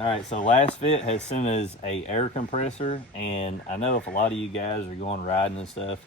All right, so Lasfit has sent us a air compressor, and I know if a lot of you guys are going riding and stuff,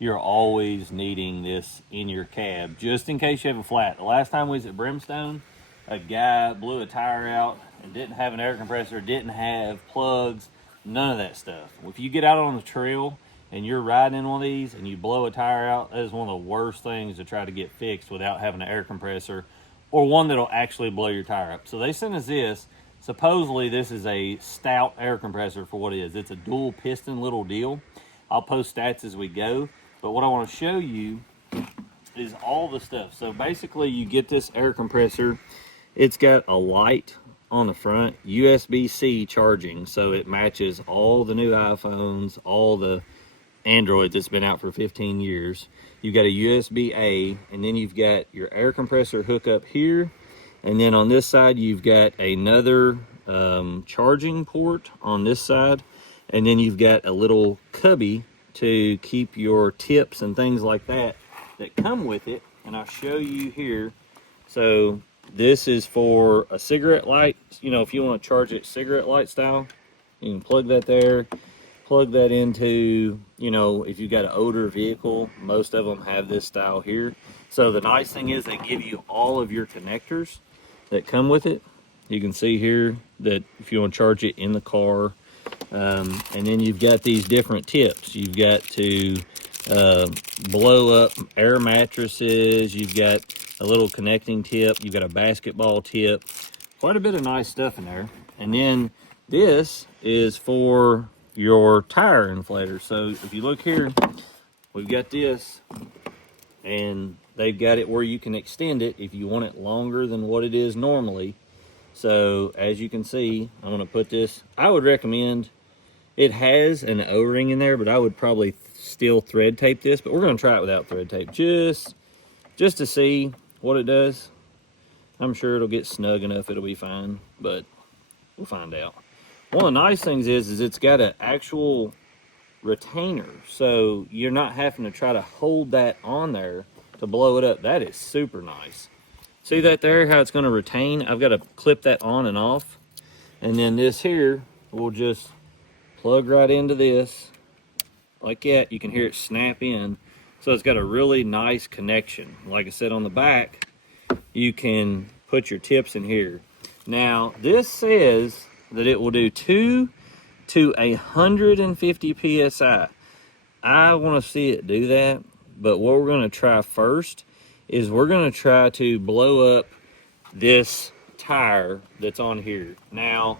you're always needing this in your cab, just in case you have a flat. The last time we was at Brimstone, a guy blew a tire out and didn't have an air compressor, didn't have plugs, none of that stuff. If you get out on the trail and you're riding in one of these and you blow a tire out, that is one of the worst things to try to get fixed without having an air compressor or one that'll actually blow your tire up. So they sent us this. Supposedly this is a stout air compressor for what it is. It's a dual piston little deal. I'll post stats as we go, but what I want to show you is all the stuff. So basically you get this air compressor. It's got a light on the front, USB-C charging, so it matches all the new iPhones, all the Androids that's been out for 15 years. You've got a USB-A, and then you've got your air compressor hookup here, and then on this side you've got another charging port on this side, and then you've got a little cubby to keep your tips and things like that come with it, and I'll show you here. So this is for a cigarette light. You know, if you want to charge it cigarette light style, you can plug that there, plug that into, you know, if you've got an older vehicle, most of them have this style here. So the nice thing is they give you all of your connectors that come with it. You can see here that if you want to charge it in the car, and then you've got these different tips. You've got to blow up air mattresses, you've got a little connecting tip, you've got a basketball tip, quite a bit of nice stuff in there. And then this is for your tire inflator. So if you look here, we've got this, and they've got it where you can extend it if you want it longer than what it is normally. So as you can see, I'm going to put this, I would recommend, it has an O-ring in there, but I would probably still thread tape this, but we're going to try it without thread tape just to see what it does. I'm sure it'll get snug enough, it'll be fine, but we'll find out. One of the nice things is it's got an actual retainer, so you're not having to try to hold that on there to blow it up. That is super nice. See that there, how it's going to retain? I've got to clip that on and off, and then this here will just plug right into this like that. You can hear it snap in, so it's got a really nice connection. Like I said, on the back you can put your tips in here. Now this says that it will do 2 to 150 psi. I want to see it do that, but what we're going to try first is we're going to try to blow up this tire that's on here. Now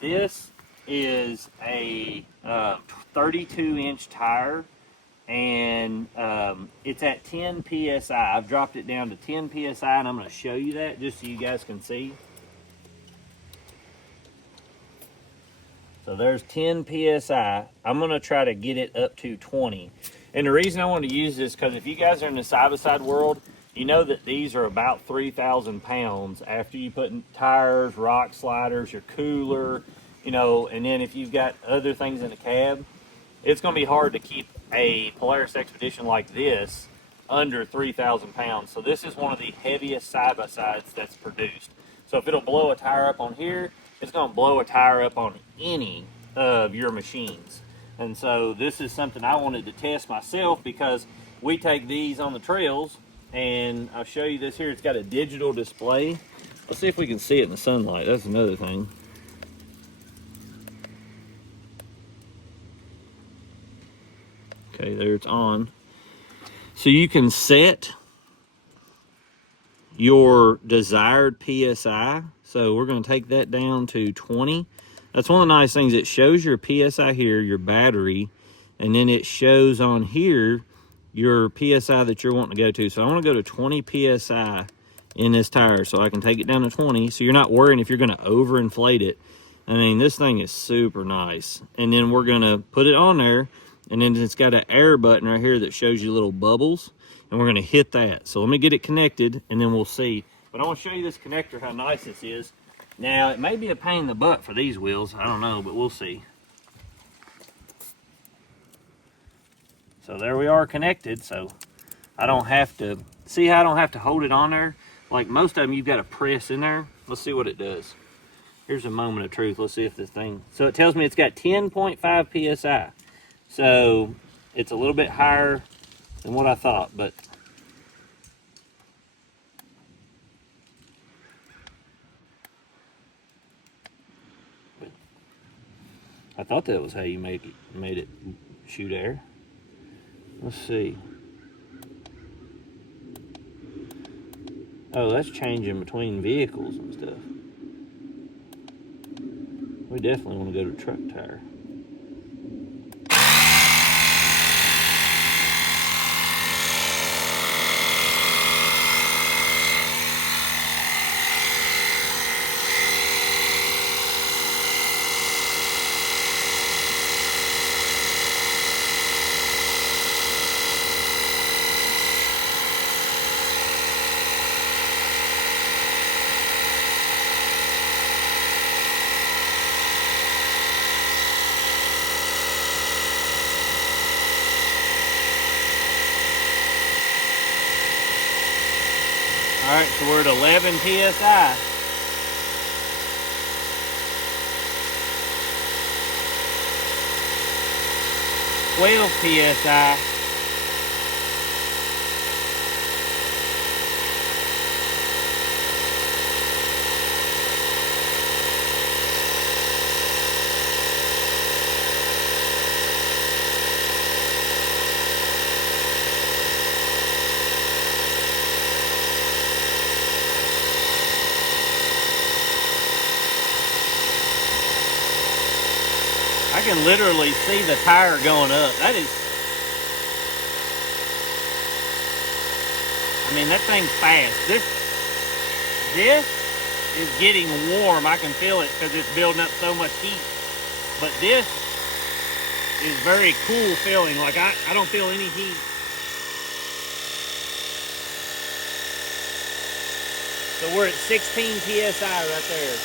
this is a 32-inch tire, and it's at 10 psi. I've dropped it down to 10 psi, and I'm going to show you that just so you guys can see. So there's 10 psi. I'm going to try to get it up to 20. And the reason I want to use this, because if you guys are in the side-by-side world, you know that these are about 3,000 pounds after you put in tires, rock sliders, your cooler, you know, and then if you've got other things in the cab, it's going to be hard to keep a Polaris Xpedition like this under 3,000 pounds. So this is one of the heaviest side-by-sides that's produced. So if it'll blow a tire up on here, it's going to blow a tire up on any of your machines. And so this is something I wanted to test myself, because we take these on the trails, and I'll show you this here. It's got a digital display. Let's see if we can see it in the sunlight. That's another thing. Okay, there it's on. So you can set your desired PSI. So we're going to take that down to 20. That's one of the nice things. It shows your PSI here, your battery, and then it shows on here your PSI that you're wanting to go to. So I want to go to 20 PSI in this tire, so I can take it down to 20, so you're not worrying if you're going to overinflate it. I mean, this thing is super nice. And then we're going to put it on there, and then it's got an air button right here that shows you little bubbles, and we're going to hit that. So let me get it connected, and then we'll see. But I want to show you this connector, how nice this is. Now, it may be a pain in the butt for these wheels, I don't know, but we'll see. So there we are connected, so I don't have to, see how I don't have to hold it on there? Like most of them, you've got to press in there. Let's see what it does. Here's a moment of truth. Let's see if this thing... So it tells me it's got 10.5 PSI. So it's a little bit higher than what I thought, but... I thought that was how you made it shoot air. Let's see. Oh, that's changing between vehicles and stuff. We definitely want to go to truck tire. All right, so we're at 11 PSI. $12 PSI. I can literally see the tire going up. That is, I mean, that thing's fast. This is getting warm. I can feel it because it's building up so much heat. But this is very cool feeling. Like I don't feel any heat. So we're at 16 PSI right there.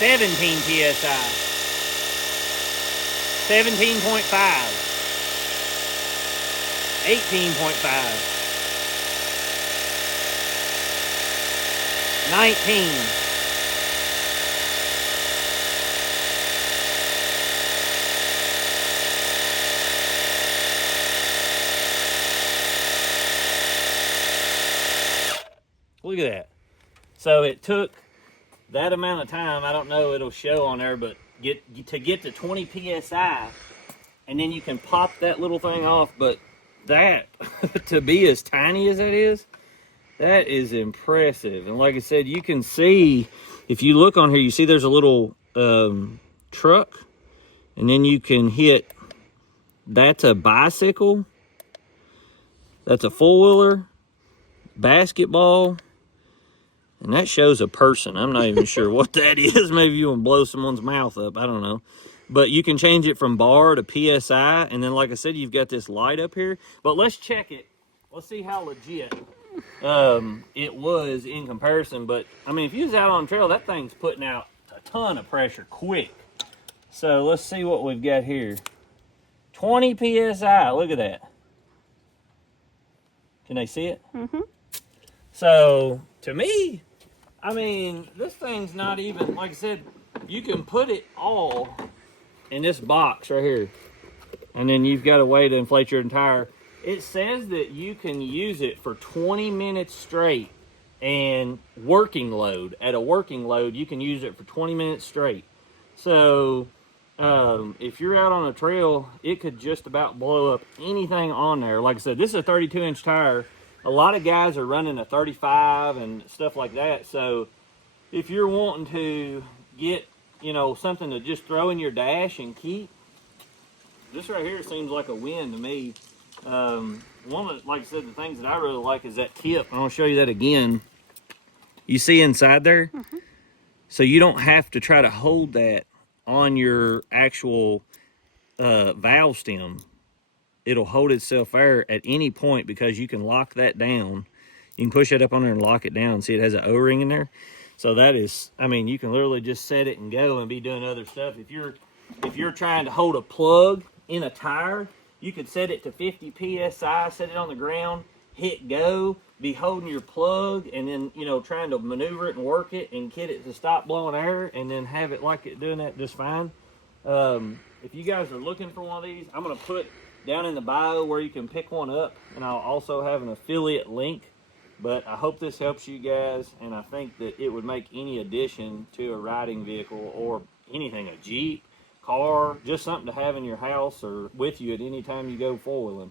17 PSI. 17.5, 18.5, 19, 'Look at that. So it took that amount of time. I don't know, it'll show on there, but to get to 20 PSI, and then you can pop that little thing off. But that, to be as tiny as that is impressive. And like I said, you can see, if you look on here, you see there's a little truck, and then you can hit, that's a bicycle, that's a four-wheeler, basketball, and that shows a person. I'm not even sure what that is. Maybe you want to blow someone's mouth up. I don't know. But you can change it from bar to PSI. And then, like I said, you've got this light up here. But let's check it. Let's see how legit it was in comparison. But, I mean, if you was out on trail, that thing's putting out a ton of pressure quick. So let's see what we've got here. 20 PSI. Look at that. Can they see it? Mm-hmm. So, to me, I mean, this thing's not even, like I said, you can put it all in this box right here. And then you've got a way to inflate your entire, it says that you can use it for 20 minutes straight and working load. At a working load, you can use it for 20 minutes straight. So, if you're out on a trail, it could just about blow up anything on there. Like I said, this is a 32-inch tire. A lot of guys are running a 35 and stuff like that. So if you're wanting to get, you know, something to just throw in your dash and keep, this right here seems like a win to me. One of, like I said, the things that I really like is that tip. I'm going to show you that again. You see inside there? Mm-hmm. So you don't have to try to hold that on your actual valve stem. It'll hold itself there at any point because you can lock that down. You can push it up on there and lock it down. See, it has an O-ring in there. So that is, I mean, you can literally just set it and go and be doing other stuff. If you're trying to hold a plug in a tire, you could set it to 50 PSI, set it on the ground, hit go, be holding your plug and then, you know, trying to maneuver it and work it and get it to stop blowing air and then have it like it doing that just fine. If you guys are looking for one of these, I'm going to put down in the bio where you can pick one up, and I'll also have an affiliate link. But I hope this helps you guys, and I think that it would make any addition to a riding vehicle or anything, a Jeep, car, just something to have in your house or with you at any time you go four-wheeling.